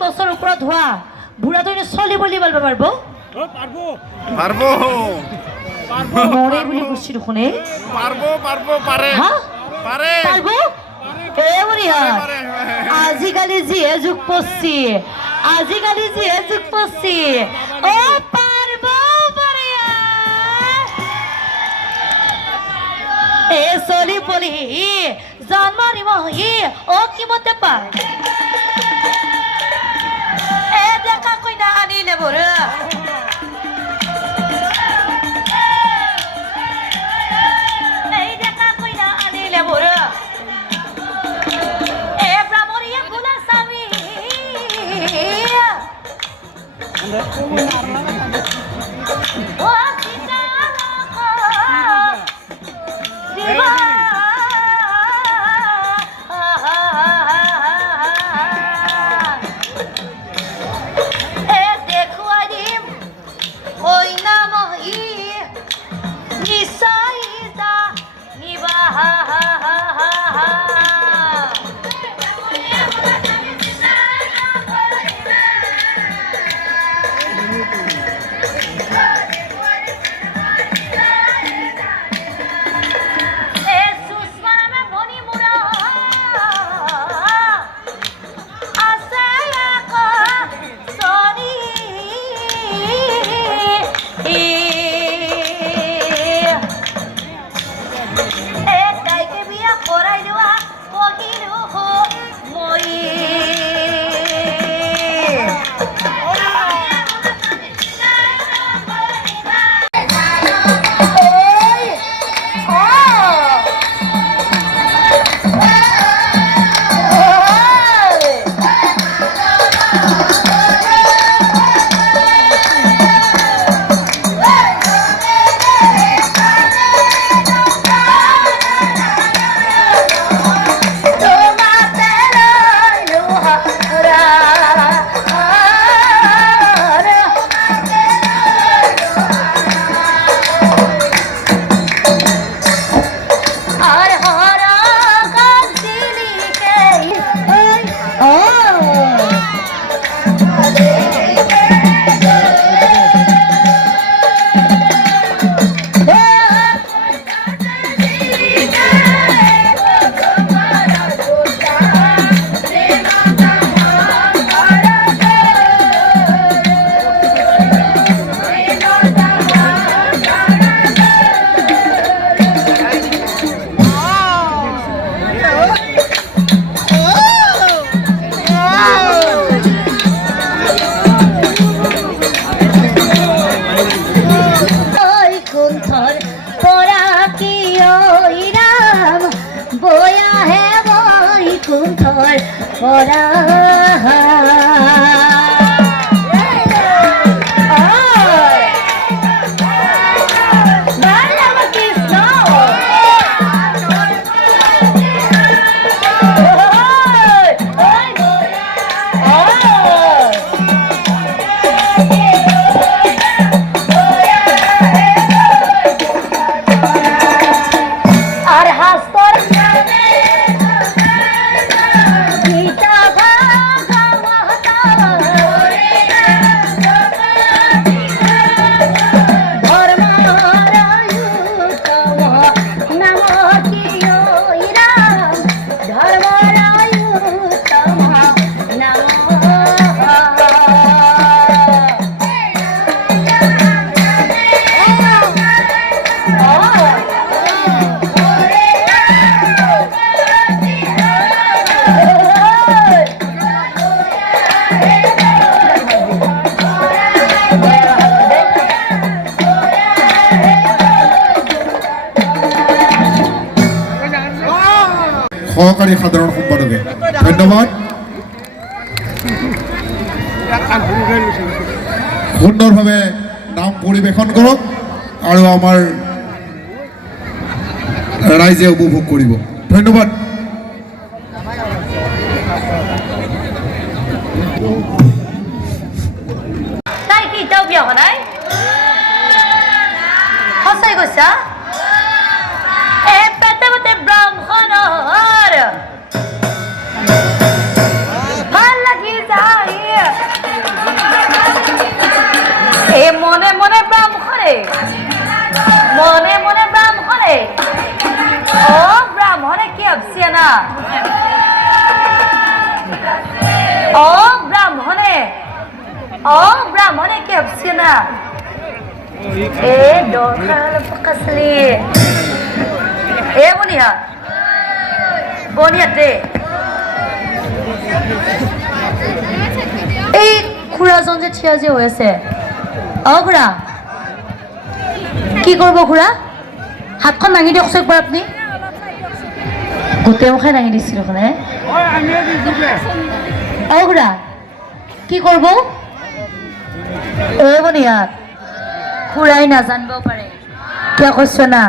বছৰ ওপৰত হোৱা বুঢ়াটো এনে চলি বুলি বলব পাৰিব পাৰব নৰে বুলি কৈছি দেখোন পাৰে পাৰিব এ বুঢ়িয়া আজিকালি যিহে যুগ পৰছি অ পাৰিব বুঢ়িয়া এ চলি পলি জন্ম দিব অ কিমতে পায় দেখা কইনা আনিলে বড় এই দেখা কইনা আনিলে বড় এ ব্রাহ্মণিয়া গুলা স্বামী ও সীতা দিবা সহকারী সাধারণ সম্পাদকে ধন্যবাদ। সুন্দৰভাৱে নাম পৰিৱেশন কৰক আৰু আমাৰ ৰাইজে উপভোগ কৰিব। ধন্যবাদ। তাই কি এতিয়াও বিয়া হোৱা নাই সঁচাই কৈছা এ পেটে পেটে ব্ৰাহ্মণৰ ভাল লাগি যায় না ও ব্রাহ্মণে কি ভাবছে না এ দরকার পকাসলি এ বনিয়াতে এই খুড়াজন যে থিয় যে হৈ আছে খুড়া কি কৰিব খুড়া হাতখন দাঙি দিয়কচোন একবাৰ আপুনি গোটেই মুখাই দাঙি দিছিল মানে খুড়া কি কৰিব বনিয়াত খুড়াই নাজানিব পাৰে কিয় কৈছ না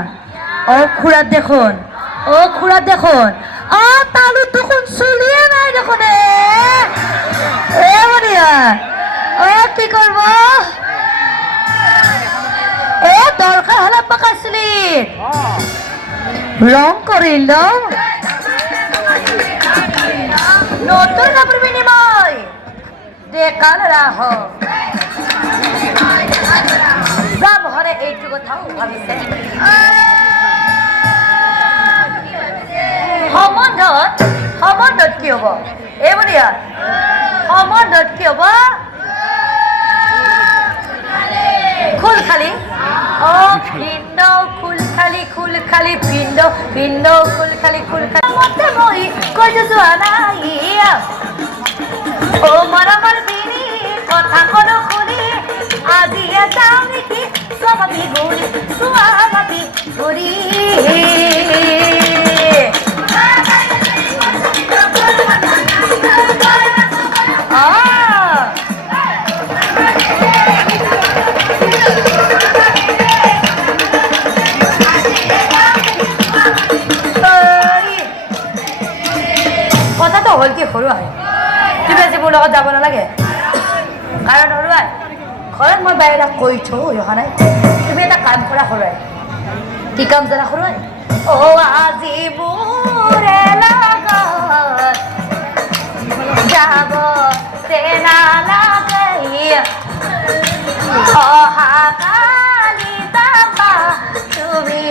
খুড়াত দেখোন তালু দেখোন চুলিয়ে নাই দেখোন বনিয়াত কি কৰিব দরকার হলে পাকাছলি রং করিল নতুন কাপড় বিনিময় দেখাল রাহ ব্রাহ্মণে এইটু কথাও ভাবিছে সম্বন্ধত কি হব বনিয়া সম্বন্ধত কি হব খুল খালি পিণ্ড খুল খালি পিণ্ড খুল খালি মতে মই কৈ যোৱা নাই মৰমৰ বিনি কথা কলো শুনি আজি যাওঁ নেকি স্বাভাৱি ঘূৰি কথাটো হ'ল কি সৰুৱাই তুমি আজি মোৰ লগত যাব নালাগে কাৰণ সৰুৱাই ঘৰত মই বাহিৰা কৈ থওঁ অহা নাই তুমি এটা কাম কৰা সৰুৱাই কি কাম জানা সৰুৱাই আজি মোৰ লগত যাব নালাগে অহা কালি যাবা তুমি